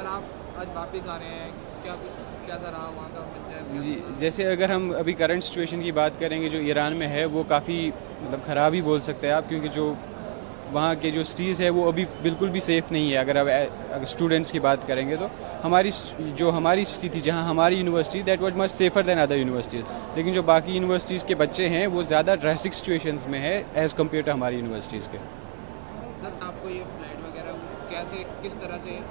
Sir आप आज वापस आ रहे हैं, कैसा रहा वहाँ का मंजर? जी, जैसे अगर हम अभी करंट सिचुएशन की बात करेंगे जो ईरान में है वो काफ़ी मतलब ख़राब ही बोल सकते हैं आप, क्योंकि जो वहाँ के जो सिटीज़ है वो अभी बिल्कुल भी सेफ़ नहीं है। अगर स्टूडेंट्स की बात करेंगे तो हमारी सिटी थी जहाँ हमारी university, that was much safer than other universities. लेकिन जो बाकी यूनिवर्सिटीज़ के बच्चे हैं वो ज़्यादा ड्रेस्टिक सिचुएशंस में है एज़ कम्पेयर टू हमारी यूनिवर्सिटीज़ के। सर आपको ये फ्लाइट वगैरह कैसे, किस तरह से?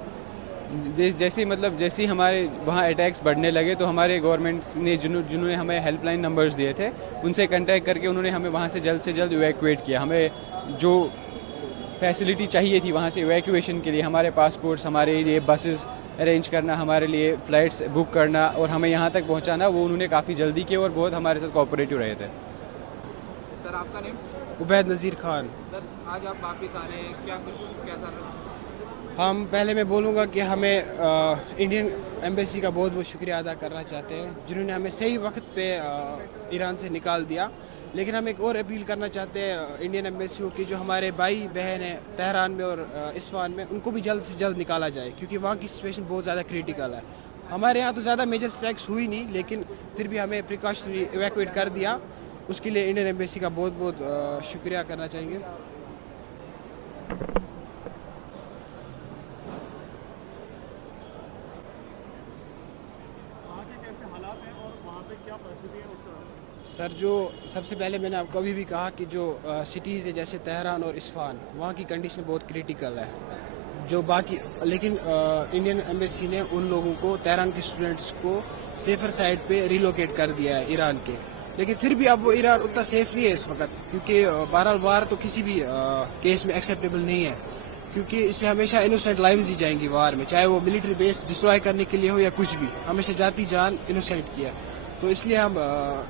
जैसे ही हमारे वहाँ अटैक्स बढ़ने लगे तो हमारे गवर्नमेंट ने जिन्होंने हमें हेल्पलाइन नंबर्स दिए थे उनसे कांटेक्ट करके उन्होंने हमें वहाँ से जल्द इवैक्यूएट किया। हमें जो फैसिलिटी चाहिए थी वहाँ से इवैक्यूएशन के लिए, हमारे पासपोर्ट्स, हमारे लिए बसेस अरेंज करना, हमारे लिए फ़्लाइट्स बुक करना और हमें यहाँ तक पहुँचाना, वो उन्होंने काफ़ी जल्दी किया और बहुत हमारे साथ कोऑपरेटिव रहे थे। सर आपका नेम? उबैद नज़ीर खान। सर आज आप वापस आ रहे हैं, कैसा रहा? हम पहले मैं बोलूँगा कि हमें इंडियन एम्बेसी का बहुत बहुत शुक्रिया अदा करना चाहते हैं जिन्होंने हमें सही वक्त पे ईरान से निकाल दिया। लेकिन हम एक और अपील करना चाहते हैं इंडियन एम्बेसी को कि जो हमारे भाई बहन हैं तेहरान में और इस्फहान में, उनको भी जल्द से जल्द निकाला जाए क्योंकि वहाँ की सिचुएशन बहुत ज़्यादा क्रिटिकल है। हमारे यहाँ तो ज़्यादा मेजर स्ट्राइक्स हुई नहीं, लेकिन फिर भी हमें प्रिकॉशनरी इवैक्यूएट कर दिया। उसके लिए इंडियन एम्बेसी का बहुत बहुत शुक्रिया करना चाहेंगे। सर जो सबसे पहले मैंने आपको अभी भी कहा कि जो सिटीज़ है जैसे तेहरान और इस्फहान, वहाँ की कंडीशन बहुत क्रिटिकल है। जो बाकी लेकिन इंडियन एम्बेसी ने उन लोगों को, तेहरान के स्टूडेंट्स को सेफर साइड पे रिलोकेट कर दिया है ईरान के। लेकिन फिर भी अब वो ईरान उतना सेफ नहीं है इस वक्त, क्योंकि बहरहाल वार तो किसी भी केस में एक्सेप्टेबल नहीं है, क्योंकि इसमें हमेशा इनोसेंट लाइव्स ही जाएंगी वार में, चाहे वो मिलिट्री बेस डिस्ट्रॉय करने के लिए हो या कुछ भी, हमेशा जाती जान इनोसेंट की है। तो इसलिए हम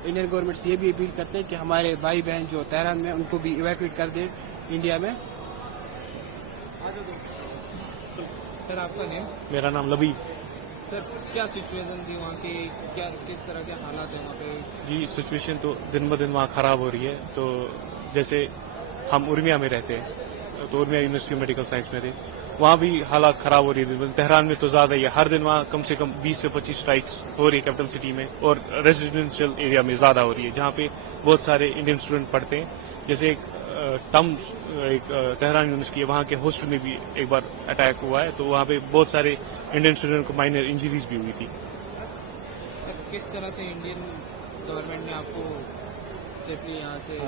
इंडियन गवर्नमेंट से ये भी अपील करते हैं कि हमारे भाई बहन जो तेहरान में उनको भी इवैक्यूएट कर दे इंडिया में। सर आपका नेम? मेरा नाम लबी। सर क्या सिचुएशन थी वहाँ की, किस तरह के हालात हैं वहाँ पे? जी, सिचुएशन तो दिन ब दिन वहाँ खराब हो रही है। तो जैसे हम उर्मिया में रहते हैं, तो उर्मिया यूनिवर्सिटी मेडिकल साइंस में थे, वहाँ भी हालात खराब हो रही है। तेहरान में तो ज्यादा ही है, हर दिन वहाँ कम से कम 20 से 25 स्ट्राइक्स हो रही है कैपिटल सिटी में, और रेजिडेंशियल एरिया में ज्यादा हो रही है जहाँ पे बहुत सारे इंडियन स्टूडेंट पढ़ते हैं। जैसे एक तेहरान यूनिवर्सिटी, वहाँ के हॉस्टल में भी एक बार अटैक हुआ है, तो वहाँ पे बहुत सारे इंडियन स्टूडेंट को माइनर इंजरीज भी हुई थी। सर किस तरह से इंडियन गवर्नमेंट ने आपको सेफली यहाँ से?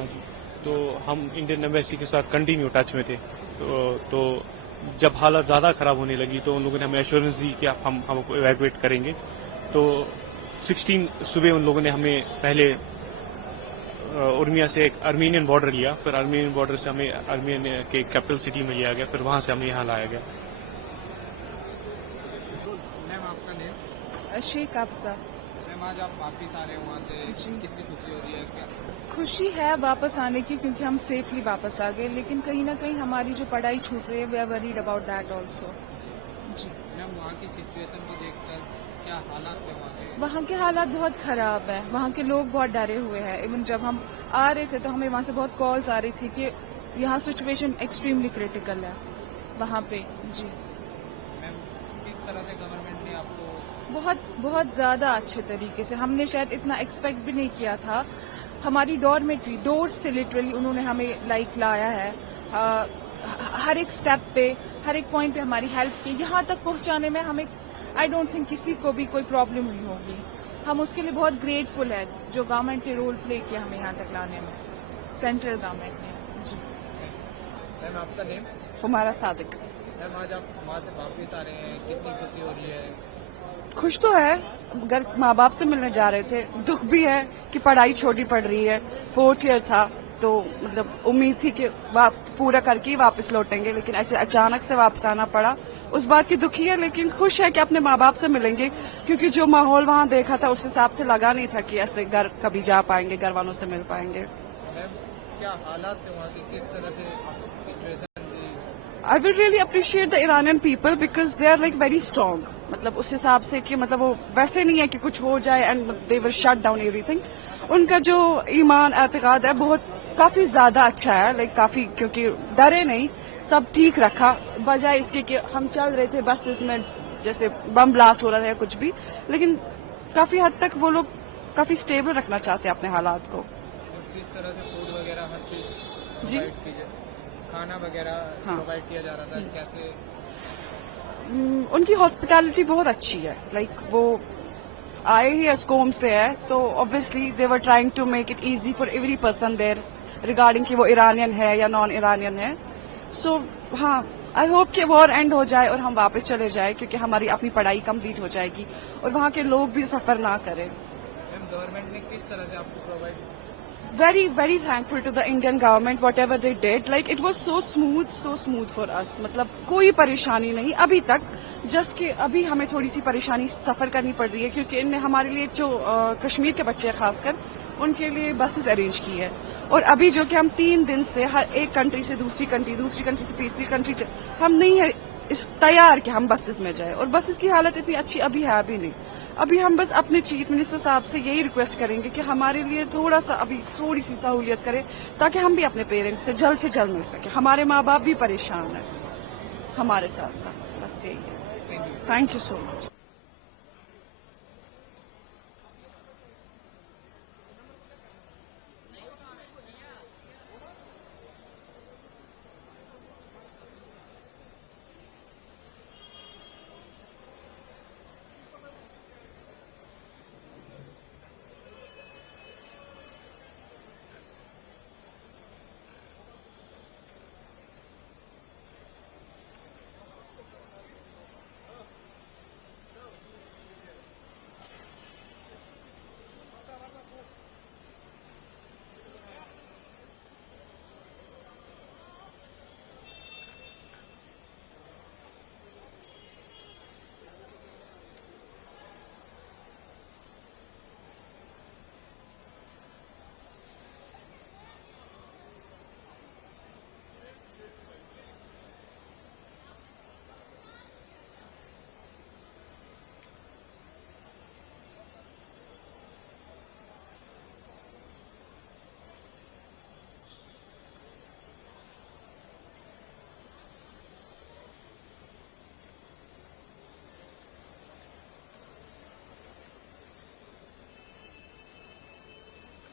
तो हम इंडियन एम्बेसी के साथ कंटिन्यू टच में थे। तो जब हालात ज्यादा खराब होने लगी तो उन लोगों ने हमें एश्योरेंस दी कि हम हमको इवैक्यूएट करेंगे। तो 16 सुबह उन लोगों ने हमें पहले उर्मिया से एक आर्मीनियन बॉर्डर लिया, फिर आर्मीनियन बॉर्डर से हमें आर्मीनियन के कैपिटल सिटी में लिया गया, फिर वहां से हमें यहाँ लाया गया। मैम आपका नेम? शेख अफसा। मैम आज आप वापस आ रहे हैं वहाँ से, कितनी खुशी हो रही है? क्या खुशी है वापस आने की, क्योंकि हम सेफली वापस आ गए, लेकिन कहीं ना कहीं हमारी जो पढ़ाई छूट रही है, we are worried about that also. जी मैम वहाँ की सिचुएशन को देखकर क्या हालात है वहाँ के? वहाँ के हालात बहुत खराब है, वहाँ के लोग बहुत डरे हुए हैं। इवन जब हम आ रहे थे तो हमें वहाँ से बहुत कॉल्स आ रही थी कि यहाँ सिचुएशन एक्सट्रीमली क्रिटिकल है वहाँ पे। जी मैम किस तरह से गवर्नमेंट ने आपको? बहुत ज्यादा अच्छे तरीके से, हमने शायद इतना एक्सपेक्ट भी नहीं किया था। हमारी डॉर्मेट्री डोर से लिटरली उन्होंने हमें लाया है, हर एक स्टेप पे, हर एक पॉइंट पे हमारी हेल्प की। यहाँ तक पहुँचाने में हमें आई डोंट थिंक किसी को भी कोई प्रॉब्लम हुई होगी। हम उसके लिए बहुत ग्रेटफुल है जो गवर्नमेंट ने रोल प्ले किया हमें यहाँ तक लाने में, सेंट्रल गवर्नमेंट ने। जी मैम आपका नेम? हमारा सादिक। मैम आज आप वहाँ से वापस आ रहे हैं, कितनी खुशी हो रही है? खुश तो है, घर माँ बाप से मिलने जा रहे थे। दुख भी है कि पढ़ाई छोटी पड़ रही है, 4th ईयर था, तो मतलब उम्मीद थी कि पूरा करके ही वापस लौटेंगे, लेकिन ऐसे अचानक से वापस आना पड़ा। उस बात की दुखी है, लेकिन खुश है कि अपने माँ बाप से मिलेंगे, क्योंकि जो माहौल वहाँ देखा था उस हिसाब से लगा नहीं था कि ऐसे घर कभी जा पाएंगे, घर वालों से मिल पाएंगे। मैम क्या हालात थे वहाँ के, किस तरह से सिचुएशन थी? I would really appreciate the Iranian people because they are like very strong. मतलब उस हिसाब से कि मतलब वो वैसे नहीं है कि कुछ हो जाए and they will shut down everything. उनका जो ईमान एतकाद है बहुत काफी ज्यादा अच्छा है, लाइक काफी, क्योंकि डरे नहीं, सब ठीक रखा। बजाय इसके कि हम चल रहे थे बसेस में, जैसे बम ब्लास्ट हो रहा था या कुछ भी, लेकिन काफी हद तक वो लोग काफी स्टेबल रखना चाहते हैं अपने हालात को। और किस तरह से फूड वगैरह हर चीज जी। प्रोवाइड की खाना वगैरह हाँ। प्रोवाइड किया जा रहा था, कैसे? उनकी हॉस्पिटैलिटी बहुत अच्छी है। लाइक वो आए ही एस्कोम से है, तो obviously they were trying to make it easy for every person there regarding कि वो ईरानियन है या नॉन ईरानियन है। सो हाँ, आई होप कि वॉर एंड हो जाए और हम वापस चले जाए, क्योंकि हमारी अपनी पढ़ाई कंप्लीट हो जाएगी और वहाँ के लोग भी सफर ना करें। मैम गवर्नमेंट ने किस तरह से आपको provide? Very, very thankful to the Indian government, whatever they did. Like it was so smooth for us. मतलब कोई परेशानी नहीं अभी तक। जस्ट कि अभी हमें थोड़ी सी परेशानी सफर करनी पड़ रही है, क्योंकि इनने हमारे लिए जो कश्मीर के बच्चे हैं खासकर, उनके लिए बसेस अरेंज की है। और अभी जो कि हम 3 दिन से हर एक कंट्री से दूसरी कंट्री से तीसरी कंट्री, हम नहीं है इस तैयार कि हम बसेस में जाए। और बसेस की हालत इतनी अच्छी अभी है अभी नहीं। अभी हम बस अपने चीफ मिनिस्टर साहब से यही रिक्वेस्ट करेंगे कि हमारे लिए थोड़ा सा अभी थोड़ी सी सहूलियत करें, ताकि हम भी अपने पेरेंट्स से जल्द मिल सके। हमारे माँ बाप भी परेशान हैं हमारे साथ साथ, बस यही है। Thank you so much.